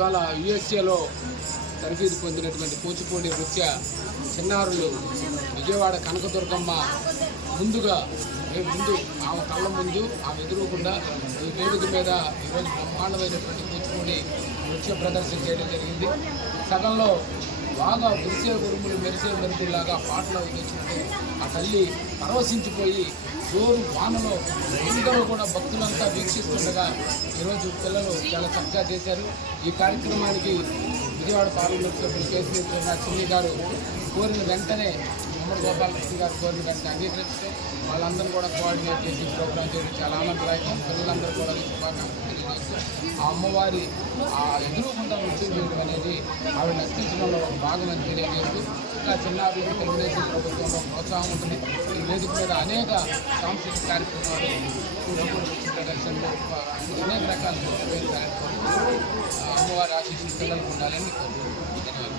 ఇవాళ యుఎస్ఏలో తరఫీదు పొందినటువంటి కూచిపూడి నృత్య చిన్నారులు విజయవాడ కనకదుర్గమ్మ ముందు ఆమె కళ్ళ ముందు ఆమె ఎదురుకుండా ఈ వేదిక మీద ఈరోజు బ్రహ్మాండమైనటువంటి కూచిపూడి నృత్య ప్రదర్శన చేయడం జరిగింది. సగంలో బాగా గురిసే ఉరుములు మెరిసే మెరుపులాగా పాటలు వచ్చినట్టు ఆ తల్లి పరవశించిపోయి జోరు వానలో అందరూ కూడా భక్తులంతా వీక్షిస్తుండగా ఈరోజు పిల్లలు చాలా చక్కగా చేశారు. ఈ కార్యక్రమానికి విజయవాడ పార్లమెంట్ సభ్యులు కేసీ చిన్ని గారు కోరిన వెంటనే ముమ్మడి గోపాలకృష్ణ గారు కోరిన వెంటనే అంగీకరిస్తే వాళ్ళందరూ కూడా కోఆర్డినేట్ చేసి ప్రోగ్రామ్ చేయడం చాలా ఆనందదాయకం. పిల్లలందరూ కూడా శుభాకాంక్షలు తెలియజేస్తూ ఆ అమ్మవారి ఆ ఎదురుకుండా నృత్యం చేయడం అనేది ఆవిడ నర్తించడంలో భాగమని తెలియజేస్తూ ఇంకా చిన్నారులకు తెలుగుదేశం ప్రభుత్వంలో ప్రోత్సాహం ఉంటుంది. ఈ వేదిక మీద అనేక సాంస్కృతిక కార్యక్రమాలు ప్రదర్శనలు అనేక రకాల కార్యక్రమాలు అమ్మవారి ఆశీస్సులు పిల్లలకు ఉండాలని కోరుకుంటున్నాను.